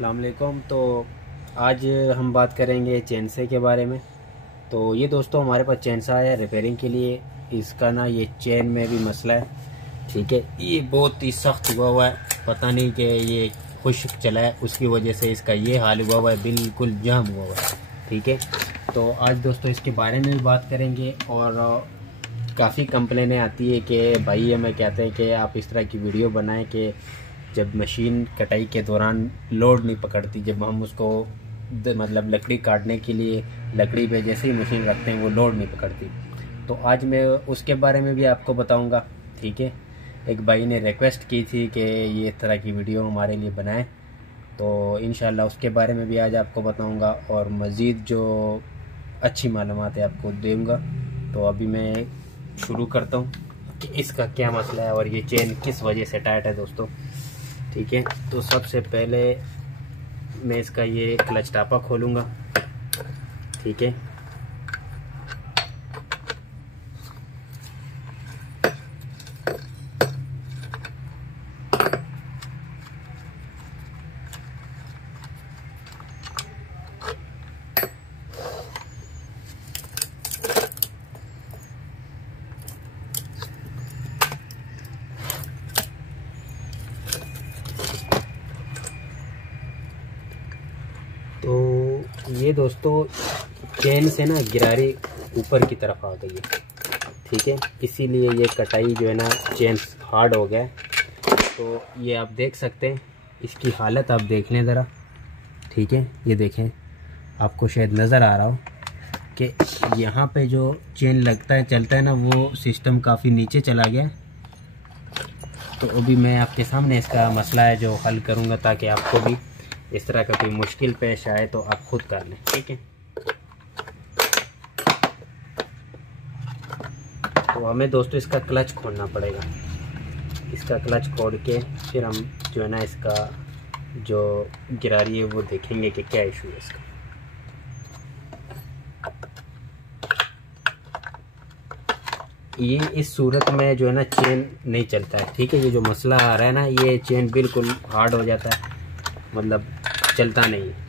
अस्सलाम वालेकुम। तो आज हम बात करेंगे चेनसे के बारे में। तो ये दोस्तों हमारे पास चेनसा है रिपेयरिंग के लिए। इसका ना ये चेन में भी मसला है, ठीक है। ये बहुत ही सख्त हुआ हुआ है, पता नहीं कि ये खुश्क चला है उसकी वजह से इसका ये हाल हुआ हुआ है, बिल्कुल जाम हुआ हुआ है, ठीक है। तो आज दोस्तों इसके बारे में भी बात करेंगे। और काफ़ी कंप्लेनें आती है कि भाई हमें कहते हैं कि आप इस तरह की वीडियो बनाएं कि जब मशीन कटाई के दौरान लोड नहीं पकड़ती, जब हम उसको मतलब लकड़ी काटने के लिए लकड़ी पे जैसे ही मशीन रखते हैं वो लोड नहीं पकड़ती। तो आज मैं उसके बारे में भी आपको बताऊंगा, ठीक है। एक भाई ने रिक्वेस्ट की थी कि ये तरह की वीडियो हमारे लिए बनाएं, तो इंशाल्लाह उसके बारे में भी आज आपको बताऊंगा और मज़ीद जो अच्छी मालूमात है आपको दूंगा। तो अभी मैं शुरू करता हूँ कि इसका क्या मसला है और ये चेन किस वजह से टाइट है दोस्तों, ठीक है। तो सबसे पहले मैं इसका ये क्लच टापा खोलूँगा, ठीक है। तो ये दोस्तों चेन से ना गिरारी ऊपर की तरफ आ गई है, ठीक है। इसीलिए ये कटाई जो है ना चेन हार्ड हो गया है। तो ये आप देख सकते हैं, इसकी हालत आप देख लें ज़रा, ठीक है। ये देखें, आपको शायद नज़र आ रहा हो कि यहाँ पे जो चेन लगता है चलता है ना, वो सिस्टम काफ़ी नीचे चला गया है। तो अभी मैं आपके सामने इसका मसला है जो हल करूँगा, ताकि आपको भी इस तरह का कोई मुश्किल पेश आए तो आप खुद कर लें, ठीक है। तो हमें दोस्तों इसका क्लच खोलना पड़ेगा। इसका क्लच खोल के फिर हम जो है ना इसका जो गिरारी है वो देखेंगे कि क्या इशू है इसका। ये इस सूरत में जो है ना चेन नहीं चलता है, ठीक है। ये जो मसला आ रहा है ना, ये चेन बिल्कुल हार्ड हो जाता है, मतलब चलता नहीं है।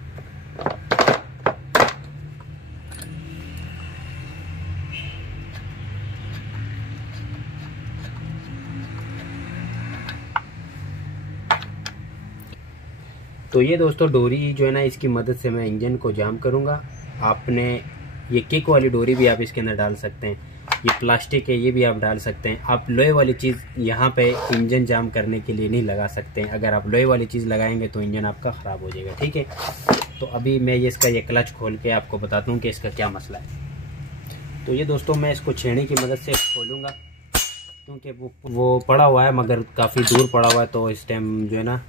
तो ये दोस्तों डोरी जो है ना, इसकी मदद से मैं इंजन को जाम करूँगा। आपने ये किक वाली डोरी भी आप इसके अंदर डाल सकते हैं, ये प्लास्टिक है ये भी आप डाल सकते हैं। आप लोहे वाली चीज़ यहाँ पे इंजन जाम करने के लिए नहीं लगा सकते हैं। अगर आप लोहे वाली चीज़ लगाएंगे तो इंजन आपका ख़राब हो जाएगा, ठीक है। तो अभी मैं ये इसका ये क्लच खोल के आपको बताता हूँ कि इसका क्या मसला है। तो ये दोस्तों मैं इसको छेड़ी की मदद से खोलूँगा, क्योंकि वो पड़ा हुआ है मगर काफ़ी दूर पड़ा हुआ है। तो इस टाइम जो है ना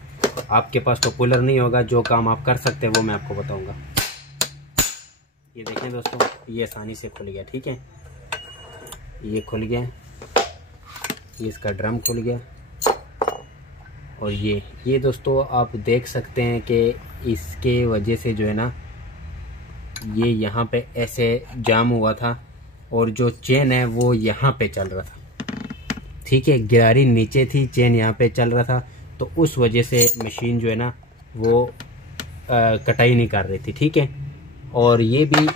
आपके पास तो कूलर नहीं होगा, जो काम आप कर सकते हैं वो मैं आपको बताऊँगा। ये देखें दोस्तों, ये आसानी से खुल गया, ठीक है। ये खुल गया, ये इसका ड्रम खुल गया। और ये दोस्तों आप देख सकते हैं कि इसके वजह से जो है ना ये यहाँ पे ऐसे जाम हुआ था और जो चेन है वो यहाँ पे चल रहा था, ठीक है। गिरारी नीचे थी, चेन यहाँ पे चल रहा था, तो उस वजह से मशीन जो है ना वो कटाई नहीं कर रही थी, ठीक है। और ये भी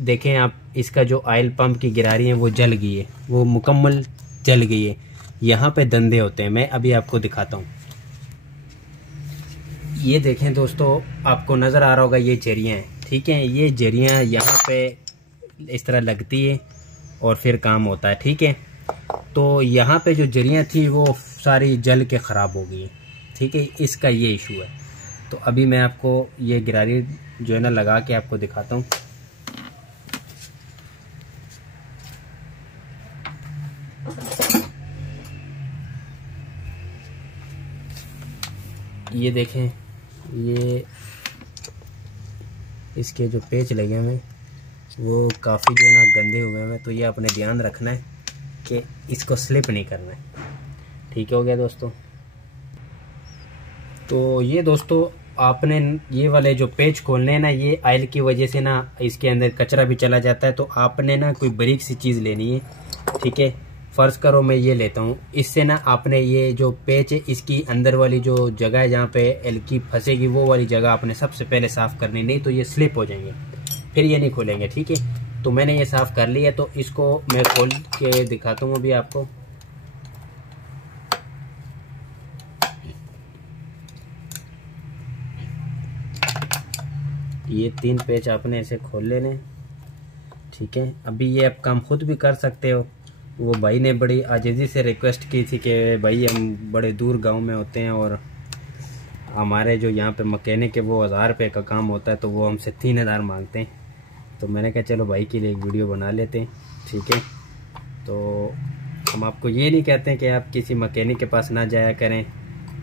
देखें आप, इसका जो ऑयल पंप की गिरारी है वो जल गई है, वो मुकम्मल जल गई है। यहाँ पे दंदे होते हैं, मैं अभी आपको दिखाता हूँ। ये देखें दोस्तों, आपको नज़र आ रहा होगा ये जरियाँ हैं, ठीक है। ये जरियाँ यहाँ पे इस तरह लगती है और फिर काम होता है, ठीक है। तो यहाँ पे जो जरियाँ थी वो सारी जल के ख़राब हो गई, ठीक है। इसका ये इशू है। तो अभी मैं आपको ये गिरारी जो है ना लगा के आपको दिखाता हूँ। ये देखें, ये इसके जो पेच लगे हुए हैं वो काफ़ी जो है ना गंदे हुए हैं। तो ये अपने ध्यान रखना है कि इसको स्लिप नहीं करना है, ठीक हो गया दोस्तों। तो ये दोस्तों आपने ये वाले जो पेच खोलने हैं ना, ये ऑयल की वजह से ना इसके अंदर कचरा भी चला जाता है। तो आपने ना कोई बारीक सी चीज़ लेनी है, ठीक है। फ़र्ज़ करो मैं ये लेता हूँ, इससे ना आपने ये जो पेच है इसकी अंदर वाली जो जगह है जहाँ पे एलकी फंसेगी वो वाली जगह आपने सबसे पहले साफ़ करनी, नहीं तो ये स्लिप हो जाएंगे, फिर ये नहीं खुलेंगे। ठीक है, तो मैंने ये साफ़ कर लिया, तो इसको मैं खोल के दिखाता हूँ अभी आपको। ये 3 पेच आपने ऐसे खोल लेने। ठीक है, अभी ये आप काम खुद भी कर सकते हो। वो भाई ने बड़ी आजिज़ी से रिक्वेस्ट की थी कि भाई हम बड़े दूर गांव में होते हैं और हमारे जो यहाँ पे मैकेनिक है वो 1000 रुपये का काम होता है, तो वो हमसे 3000 मांगते हैं। तो मैंने कहा चलो भाई के लिए एक वीडियो बना लेते हैं। ठीक है, तो हम आपको ये नहीं कहते हैं कि आप किसी मैकेनिक के पास ना जाया करें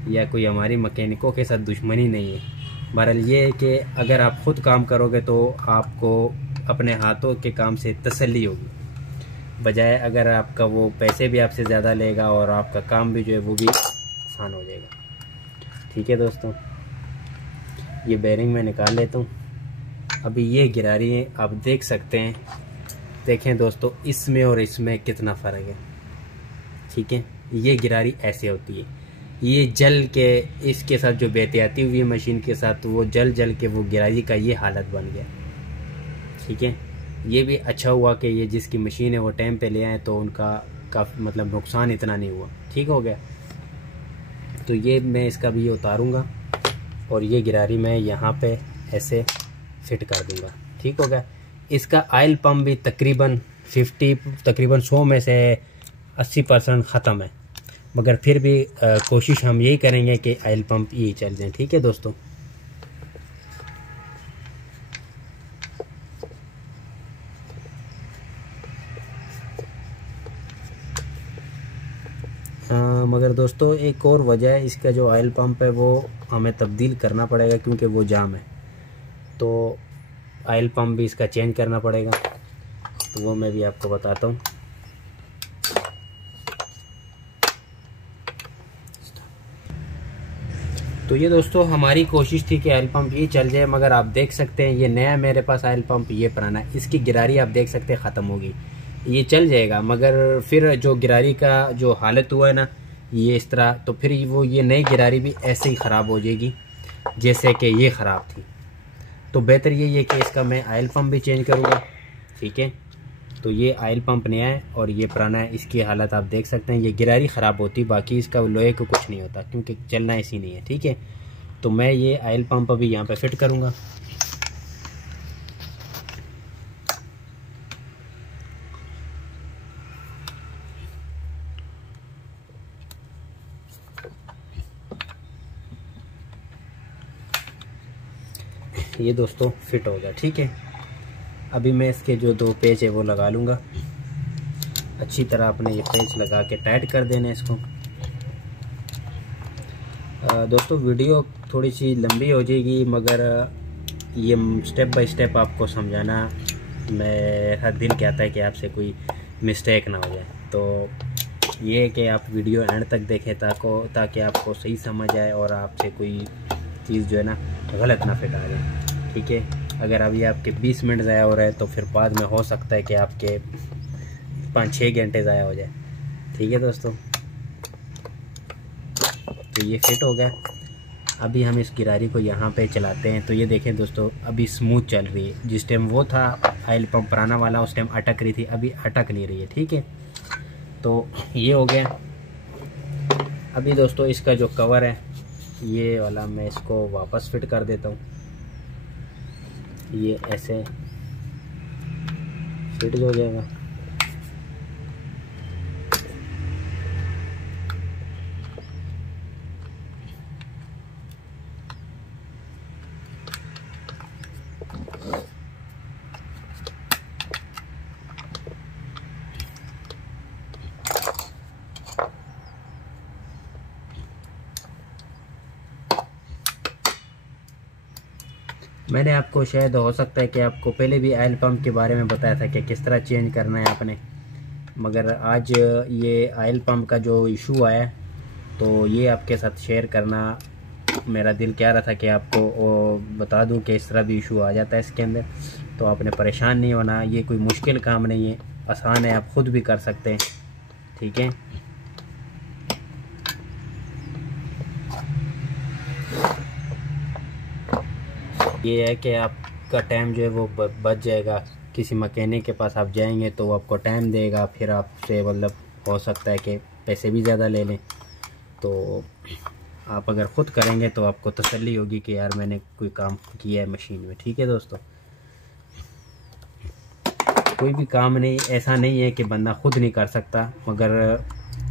या कोई हमारी मैकेनिकों के साथ दुश्मनी नहीं है। बहरहाल ये है कि अगर आप ख़ुद काम करोगे तो आपको अपने हाथों के काम से तसल्ली होगी, बजाय अगर आपका वो पैसे भी आपसे ज़्यादा लेगा और आपका काम भी जो है वो भी आसान हो जाएगा। ठीक है दोस्तों, ये बेरिंग मैं निकाल लेता हूँ। अभी ये गिरारी है, आप देख सकते हैं। देखें दोस्तों, इसमें और इसमें कितना फ़र्क है। ठीक है, ये गिरारी ऐसे होती है, ये जल के इसके साथ जो बेहतियाती हुई मशीन के साथ वो जल के वो गिरारी का ये हालत बन गया। ठीक है, ये भी अच्छा हुआ कि ये जिसकी मशीन है वो टाइम पे ले आए, तो उनका काफ़ी मतलब नुकसान इतना नहीं हुआ। ठीक हो गया, तो ये मैं इसका भी ये उतारूँगा और ये गिरारी मैं यहाँ पे ऐसे फिट कर दूँगा। ठीक हो गया, इसका ऑयल पम्प भी तकरीबन 100 में से 80% ख़त्म है, मगर फिर भी कोशिश हम यही करेंगे कि ऑयल पंप यही चल जाए। ठीक है दोस्तों, मगर दोस्तों एक और वजह है, इसका जो ऑयल पंप है वो हमें तब्दील करना पड़ेगा क्योंकि वो जाम है, तो ऑयल पंप भी इसका चेंज करना पड़ेगा। तो वो मैं भी आपको बताता हूँ। तो ये दोस्तों हमारी कोशिश थी कि ऑयल पंप ये चल जाए, मगर आप देख सकते हैं ये नया मेरे पास ऑयल पंप, ये पुराना है। इसकी गिरारी आप देख सकते हैं ख़त्म होगी, ये चल जाएगा, मगर फिर जो गिरारी का जो हालत हुआ है ना ये इस तरह, तो फिर वो ये नई गिरारी भी ऐसे ही ख़राब हो जाएगी जैसे कि ये ख़राब थी। तो बेहतर ये है कि इसका मैं ऑयल पंप भी चेंज करूँगा। ठीक है, तो ये ऑयल पंप नया है और ये पुराना है। इसकी हालत आप देख सकते हैं, ये गिरारी ख़राब होती, बाकी इसका लोहे को कुछ नहीं होता क्योंकि चलना ऐसी नहीं है। ठीक है, तो मैं ये ऑयल पंप अभी यहाँ पे फिट करूँगा। ये दोस्तों फिट हो गया। ठीक है, अभी मैं इसके जो 2 पेच है वो लगा लूँगा। अच्छी तरह अपने ये पेच लगा के टाइट कर देना इसको। दोस्तों वीडियो थोड़ी सी लंबी हो जाएगी, मगर ये स्टेप बाय स्टेप आपको समझाना मेरा दिल कहता है कि आपसे कोई मिस्टेक ना हो जाए। तो ये है कि आप वीडियो एंड तक देखें ताकि आपको सही समझ आए और आपसे कोई चीज़ जो है ना गलत ना फिट आ जाए। ठीक है, अगर अभी आपके 20 मिनट ज़ाया हो रहे हैं तो फिर बाद में हो सकता है कि आपके 5-6 घंटे ज़ाया हो जाए। ठीक है दोस्तों, तो ये फिट हो गया। अभी हम इस गिरारी को यहाँ पे चलाते हैं, तो ये देखें दोस्तों अभी स्मूथ चल रही है। जिस टाइम वो था ऑयल पंप पुराना वाला उस टाइम अटक रही थी, अभी अटक नहीं रही है। ठीक है, तो ये हो गया। अभी दोस्तों इसका जो कवर है ये वाला मैं इसको वापस फिट कर देता हूँ। ये ऐसे फिट हो जाएगा। मैंने आपको शायद हो सकता है कि आपको पहले भी ऑयल पंप के बारे में बताया था कि किस तरह चेंज करना है आपने, मगर आज ये ऑयल पंप का जो इशू आया तो ये आपके साथ शेयर करना मेरा दिल कह रहा था कि आपको बता दूं कि इस तरह भी इशू आ जाता है इसके अंदर, तो आपने परेशान नहीं होना। ये कोई मुश्किल काम नहीं है, आसान है, आप ख़ुद भी कर सकते हैं। ठीक है। ये है कि आपका टाइम जो है वो बच जाएगा। किसी मैकेनिक के पास आप जाएंगे तो वो आपको टाइम देगा, फिर आपसे मतलब हो सकता है कि पैसे भी ज़्यादा ले लें। तो आप अगर ख़ुद करेंगे तो आपको तसल्ली होगी कि यार मैंने कोई काम किया है मशीन में। ठीक है दोस्तों, कोई भी काम नहीं ऐसा नहीं है कि बंदा खुद नहीं कर सकता, मगर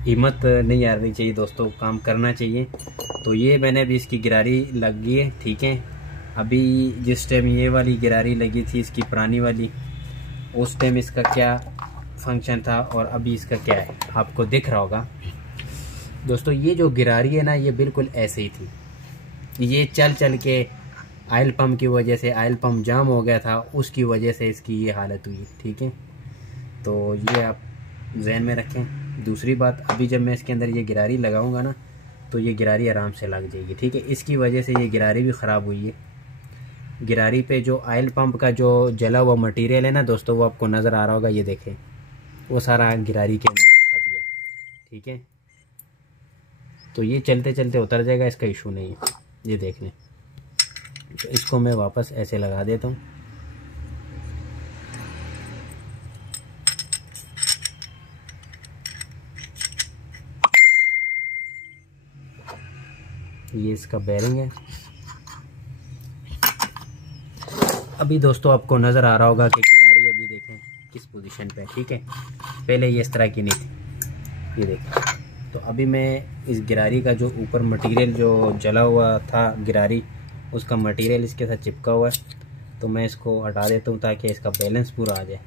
हिम्मत नहीं हारनी चाहिए दोस्तों, काम करना चाहिए। तो ये मैंने अभी इसकी गिरारी लगी है। ठीक है, अभी जिस टाइम ये वाली गिरारी लगी थी इसकी पुरानी वाली, उस टाइम इसका क्या फंक्शन था और अभी इसका क्या है आपको दिख रहा होगा दोस्तों। ये जो गिरारी है ना, ये बिल्कुल ऐसे ही थी। ये चल चल के ऑयल पम्प की वजह से, ऑयल पम्प जाम हो गया था, उसकी वजह से इसकी ये हालत हुई। ठीक है, तो ये आप जहन में रखें। दूसरी बात, अभी जब मैं इसके अंदर ये गिरारी लगाऊंगा ना तो ये गिरारी आराम से लग जाएगी। ठीक है, इसकी वजह से ये गिरारी भी ख़राब हुई है। गिरारी पे जो ऑयल पंप का जो जला हुआ मटेरियल है ना दोस्तों, वो आपको नज़र आ रहा होगा, ये देखें, वो सारा गिरारी के अंदर फंस गया। ठीक है, तो ये चलते चलते उतर जाएगा, इसका इशू नहीं है, ये देख लें। तो इसको मैं वापस ऐसे लगा देता हूँ। ये इसका बेरिंग है। अभी दोस्तों आपको नज़र आ रहा होगा कि गिरारी अभी देखें किस पोजीशन पे है। ठीक है, पहले ये इस तरह की नहीं थी, ये देखें। तो अभी मैं इस गिरारी का जो ऊपर मटेरियल जो जला हुआ था गिरारी, उसका मटेरियल इसके साथ चिपका हुआ है, तो मैं इसको हटा देता हूँ ताकि इसका बैलेंस पूरा आ जाए।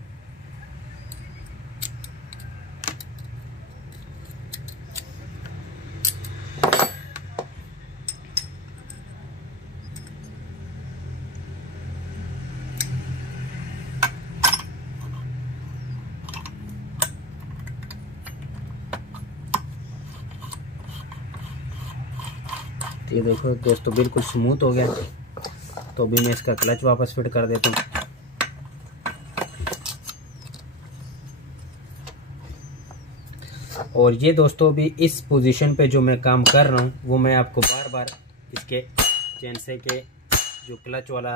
ये देखो दोस्तों बिल्कुल स्मूथ हो गया। तो अभी मैं इसका क्लच वापस फिट कर देता हूँ। और ये दोस्तों अभी इस पोजीशन पे जो मैं काम कर रहा हूँ वो मैं आपको बार बार इसके चेन से के जो क्लच वाला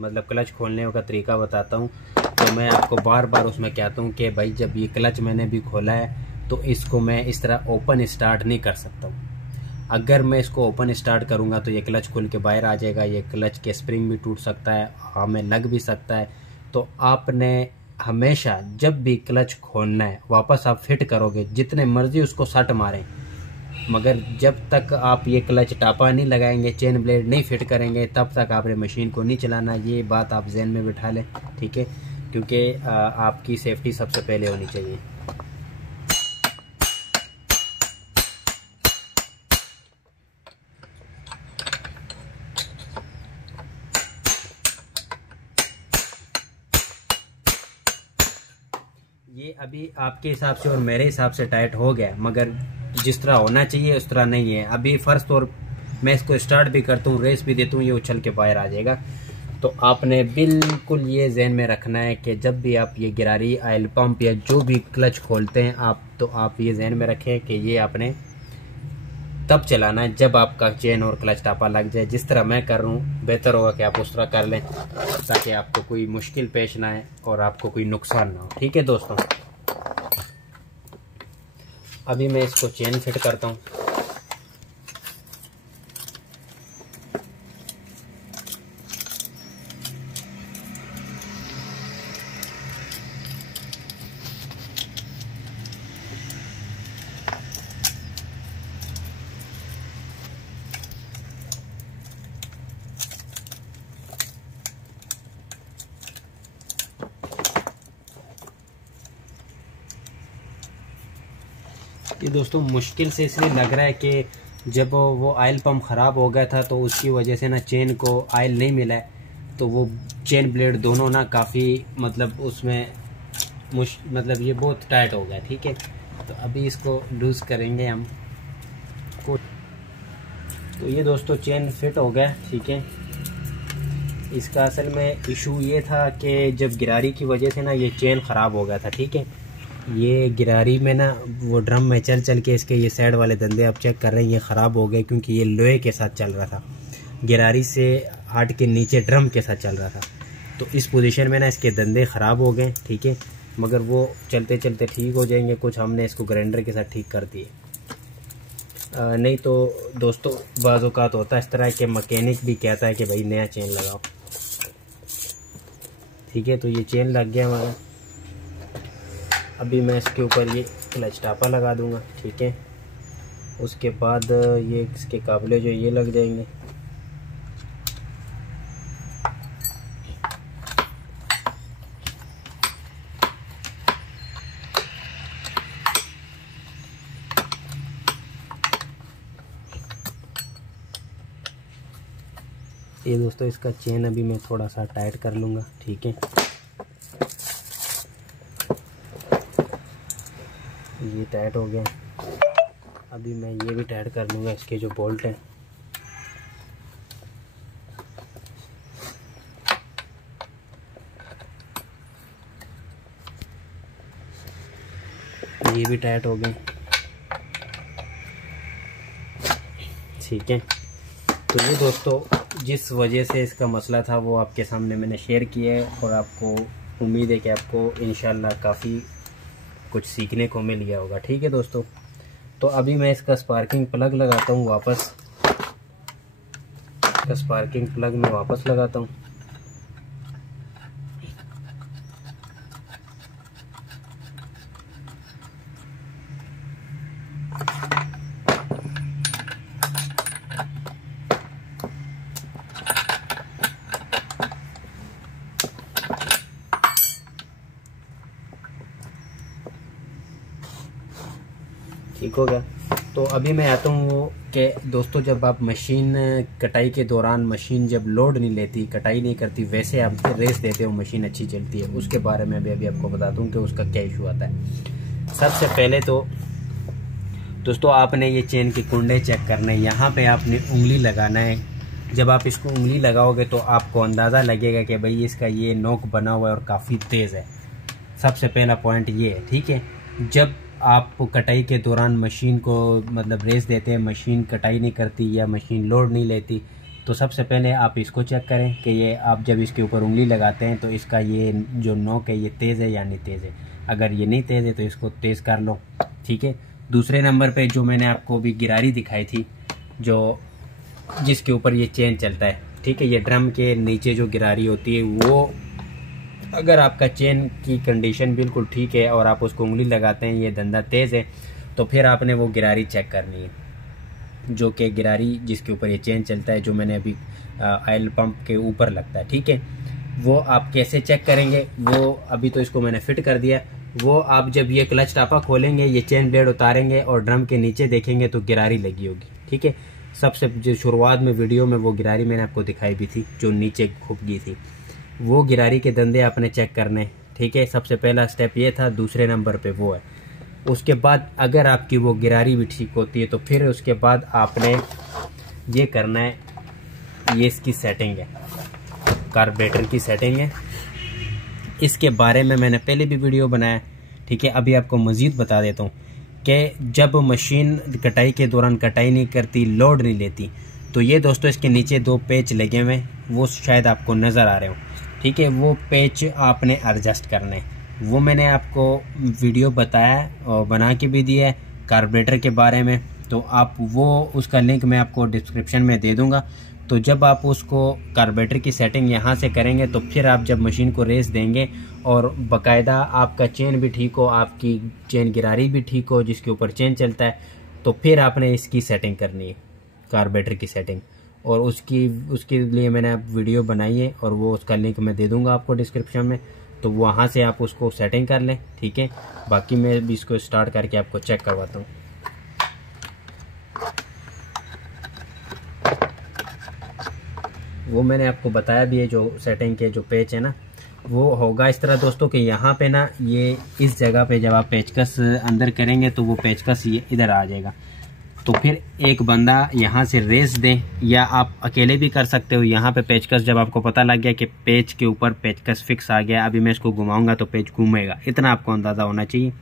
मतलब क्लच खोलने का तरीका बताता हूँ। तो मैं आपको बार बार उसमें कहता हूँ कि भाई जब ये क्लच मैंने भी खोला है तो इसको मैं इस तरह ओपन स्टार्ट नहीं कर सकता हूँ। अगर मैं इसको ओपन स्टार्ट करूंगा तो ये क्लच खुल के बाहर आ जाएगा, ये क्लच के स्प्रिंग भी टूट सकता है, हमें लग भी सकता है। तो आपने हमेशा जब भी क्लच खोलना है वापस आप फिट करोगे, जितने मर्जी उसको सट मारें, मगर जब तक आप ये क्लच टापा नहीं लगाएंगे, चेन ब्लेड नहीं फिट करेंगे, तब तक आपने मशीन को नहीं चलाना। ये बात आप जहन में बिठा लें। ठीक है, क्योंकि आपकी सेफ्टी सबसे पहले होनी चाहिए। ये अभी आपके हिसाब से और मेरे हिसाब से टाइट हो गया, मगर जिस तरह होना चाहिए उस तरह नहीं है। अभी फर्स्ट तौर मैं इसको स्टार्ट भी करता हूँ, रेस भी देता हूँ, ये उछल के बाहर आ जाएगा। तो आपने बिल्कुल ये जहन में रखना है कि जब भी आप ये गिरारी, ऑयल पंप या जो भी क्लच खोलते हैं आप, तो आप ये जहन में रखें कि ये आपने तब चलाना है जब आपका चेन और क्लच टापा लग जाए। जिस तरह मैं कर रहा हूँ बेहतर होगा कि आप उस तरह कर लें, ताकि आपको कोई मुश्किल पेश ना आए और आपको कोई नुकसान ना हो। ठीक है दोस्तों, अभी मैं इसको चेन फिट करता हूँ। ये दोस्तों मुश्किल से इसलिए लग रहा है कि जब वो ऑयल पंप ख़राब हो गया था तो उसकी वजह से ना चेन को ऑयल नहीं मिला है, तो वो चेन ब्लेड दोनों ना काफ़ी मतलब उसमें मतलब ये बहुत टाइट हो गया। ठीक है, तो अभी इसको लूज़ करेंगे हम को। तो ये दोस्तों चेन फिट हो गया। ठीक है, इसका असल में इशू ये था कि जब गिरारी की वजह से ना ये चेन ख़राब हो गया था। ठीक है, ये गिरारी में ना वो ड्रम में चल चल के इसके ये साइड वाले दंदे आप चेक कर रहे हैं, ये ख़राब हो गए क्योंकि ये लोहे के साथ चल रहा था, गिरारी से हट के नीचे ड्रम के साथ चल रहा था। तो इस पोजीशन में ना इसके दंदे ख़राब हो गए, ठीक है, मगर वो चलते चलते ठीक हो जाएंगे। कुछ हमने इसको ग्राइंडर के साथ ठीक कर दिए। नहीं तो दोस्तों बाज़ औक़ात होता है इस तरह के, मैकेनिक भी कहता है कि भाई नया चेन लगाओ, ठीक है। तो ये चेन लग गया हमारा। अभी मैं इसके ऊपर ये क्लच टापा लगा दूंगा, ठीक है। उसके बाद ये इसके काबले जो ये लग जाएंगे। ये दोस्तों इसका चेन अभी मैं थोड़ा सा टाइट कर लूँगा, ठीक है। ये टाइट हो गया। अभी मैं ये भी टाइट कर लूँगा, इसके जो बोल्ट हैं। ये भी टाइट हो गए, ठीक है। तो ये दोस्तों जिस वजह से इसका मसला था वो आपके सामने मैंने शेयर किया है, और आपको उम्मीद है कि आपको इंशाल्लाह काफ़ी कुछ सीखने को मिल गया होगा, ठीक है दोस्तों। तो अभी मैं इसका स्पार्किंग प्लग लगाता हूँ वापस, इसका स्पार्किंग प्लग में वापस लगाता हूँ। ठीक हो गया। तो अभी मैं आता हूँ कि दोस्तों जब आप मशीन कटाई के दौरान मशीन जब लोड नहीं लेती, कटाई नहीं करती, वैसे आप रेस देते हो मशीन अच्छी चलती है, उसके बारे में अभी आपको बता दूँ कि उसका क्या इशू आता है। सबसे पहले तो दोस्तों आपने ये चेन के कुंडे चेक करने हैं। यहाँ पे आपने उंगली लगाना है। जब आप इसको उंगली लगाओगे तो आपको अंदाज़ा लगेगा कि भाई इसका ये नोक बना हुआ है और काफ़ी तेज़ है। सबसे पहला पॉइंट ये है, ठीक है। जब आप कटाई के दौरान मशीन को मतलब रेस देते हैं, मशीन कटाई नहीं करती या मशीन लोड नहीं लेती, तो सबसे पहले आप इसको चेक करें कि ये आप जब इसके ऊपर उंगली लगाते हैं तो इसका ये जो नोक है ये तेज़ है या नहीं तेज़ है। अगर ये नहीं तेज़ है तो इसको तेज़ कर लो, ठीक है। दूसरे नंबर पे जो मैंने आपको भी गिरारी दिखाई थी, जो जिसके ऊपर ये चेन चलता है, ठीक है, ये ड्रम के नीचे जो गिरारी होती है वो, अगर आपका चेन की कंडीशन बिल्कुल ठीक है और आप उसको उंगली लगाते हैं, ये धंधा तेज़ है, तो फिर आपने वो गिरारी चेक करनी है, जो कि गिरारी जिसके ऊपर ये चेन चलता है, जो मैंने अभी ऑयल पंप के ऊपर लगता है, ठीक है। वो आप कैसे चेक करेंगे, वो अभी तो इसको मैंने फिट कर दिया। वो आप जब ये क्लच टापा खोलेंगे, ये चेन ब्लेड उतारेंगे और ड्रम के नीचे देखेंगे तो गिरारी लगी होगी, ठीक है। सबसे जो शुरुआत में वीडियो में वो गिरारी मैंने आपको दिखाई भी थी जो नीचे खुप गई थी, वो गिरारी के धंधे आपने चेक करने, ठीक है। सबसे पहला स्टेप ये था। दूसरे नंबर पे वो है। उसके बाद अगर आपकी वो गिरारी भी ठीक होती है तो फिर उसके बाद आपने ये करना है, ये इसकी सेटिंग है, कार्बोरेटर की सेटिंग है। इसके बारे में मैंने पहले भी वीडियो बनाया, ठीक है। अभी आपको मज़ीद बता देता हूँ कि जब मशीन कटाई के दौरान कटाई नहीं करती, लोड नहीं लेती, तो ये दोस्तों इसके नीचे 2 पेच लगे हुए, वो शायद आपको नज़र आ रहे हो, ठीक है। वो पेच आपने एडजस्ट करने, वो मैंने आपको वीडियो बताया और बना के भी दिया है कार्बोरेटर के बारे में, तो आप वो उसका लिंक मैं आपको डिस्क्रिप्शन में दे दूंगा। तो जब आप उसको कार्बोरेटर की सेटिंग यहाँ से करेंगे तो फिर आप जब मशीन को रेस देंगे और बाकायदा आपका चेन भी ठीक हो, आपकी चेन गिरारी भी ठीक हो जिसके ऊपर चेन चलता है, तो फिर आपने इसकी सेटिंग करनी है, कार्बोरेटर की सेटिंग। और उसके लिए मैंने वीडियो बनाई है और वो उसका लिंक मैं दे दूंगा आपको डिस्क्रिप्शन में, तो वहाँ से आप उसको सेटिंग कर लें, ठीक है। बाकी मैं भी इसको स्टार्ट करके आपको चेक करवाता हूँ। वो मैंने आपको बताया भी है, जो सेटिंग के जो पेच है ना, वो होगा इस तरह दोस्तों कि यहाँ पे ना ये इस जगह पे जब आप पेचकस अंदर करेंगे तो वो पेचकस ये इधर आ जाएगा। तो फिर एक बंदा यहाँ से रेस दें या आप अकेले भी कर सकते हो। यहाँ पे पेचकस जब आपको पता लग गया कि पेच के ऊपर पेचकस फिक्स आ गया, अभी मैं इसको घुमाऊंगा तो पेच घूमेगा, इतना आपको अंदाज़ा होना चाहिए।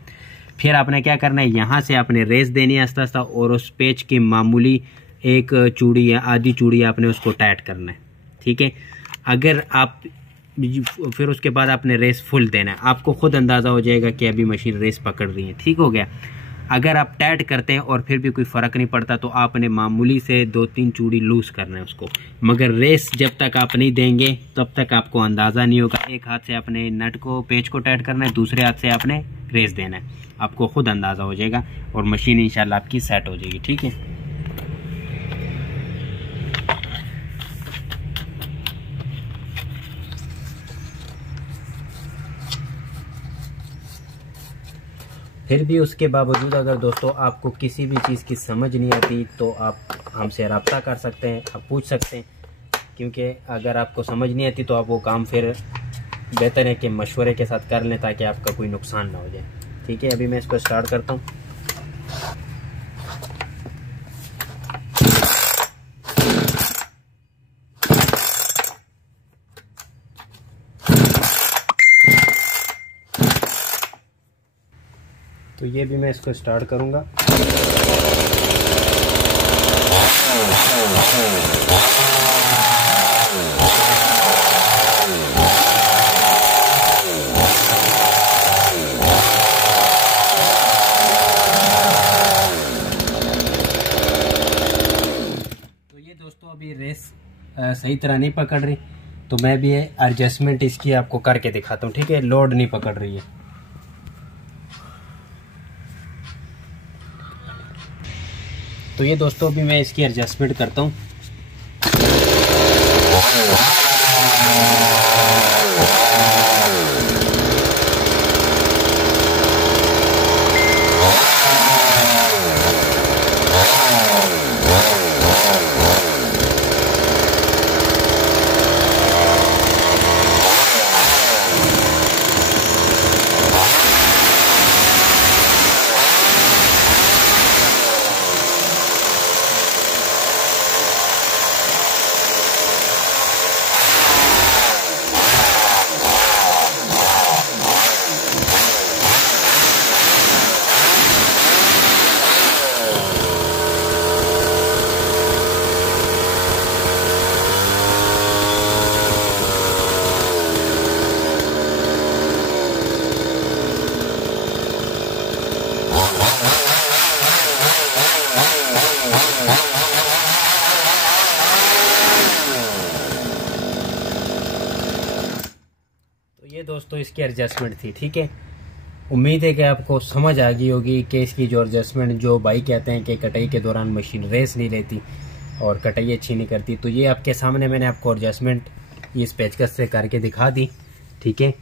फिर आपने क्या करना है, यहाँ से आपने रेस देनी है आस्ता आस्ता, और उस पेच की मामूली एक चूड़ी या आधी चूड़ी आपने उसको टाइट करना है। ठीक है, अगर आप फिर उसके बाद आपने रेस फुल देना है, आपको खुद अंदाज़ा हो जाएगा कि अभी मशीन रेस पकड़ रही है। ठीक हो गया। अगर आप टाइट करते हैं और फिर भी कोई फ़र्क नहीं पड़ता तो आपने मामूली से 2-3 चूड़ी लूज़ करना है उसको, मगर रेस जब तक आप नहीं देंगे तब तक आपको अंदाज़ा नहीं होगा। एक हाथ से आपने नट को पेच को टाइट करना है, दूसरे हाथ से आपने रेस देना है, आपको खुद अंदाज़ा हो जाएगा और मशीन इंशाल्लाह आपकी सेट हो जाएगी। ठीक है। फिर भी उसके बावजूद अगर दोस्तों आपको किसी भी चीज़ की समझ नहीं आती तो आप हमसे रब्ता कर सकते हैं, आप पूछ सकते हैं, क्योंकि अगर आपको समझ नहीं आती तो आप वो काम फिर बेहतर है कि मशवरे के साथ कर लें ताकि आपका कोई नुकसान ना हो जाए। ठीक है, अभी मैं इसको स्टार्ट करता हूँ। तो ये भी मैं इसको स्टार्ट करूँगा। तो ये दोस्तों अभी रेस सही तरह नहीं पकड़ रही, तो मैं भी एडजस्टमेंट इसकी आपको करके दिखाता हूँ। ठीक है, लोड नहीं पकड़ रही है। तो ये दोस्तों अभी मैं इसकी एडजस्टमेंट करता हूँ। ये दोस्तों इसकी एडजस्टमेंट थी। ठीक है, उम्मीद है कि आपको समझ आ गई होगी कि इसकी जो एडजस्टमेंट, जो भाई कहते हैं कि कटाई के दौरान मशीन रेस नहीं लेती और कटाई अच्छी नहीं करती, तो ये आपके सामने मैंने आपको एडजस्टमेंट इस पेचकस से करके दिखा दी। ठीक है,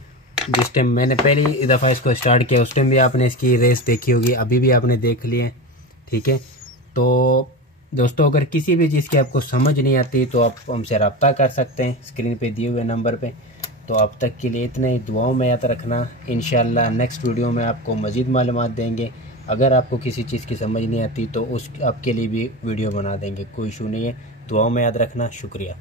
जिस टाइम मैंने पहली दफ़ा इसको स्टार्ट किया उस टाइम भी आपने इसकी रेस देखी होगी, अभी भी आपने देख ली है। ठीक है, तो दोस्तों अगर किसी भी चीज़ की आपको समझ नहीं आती तो आप हमसे रब्ता कर सकते हैं स्क्रीन पे दिए हुए नंबर पे। तो अब तक के लिए इतना ही, दुआओं में याद रखना। इंशाल्लाह नेक्स्ट वीडियो में आपको मज़ीद मालूमात देंगे। अगर आपको किसी चीज़ की समझ नहीं आती तो उस आपके लिए भी वीडियो बना देंगे, कोई इशू नहीं है। दुआओं में याद रखना। शुक्रिया।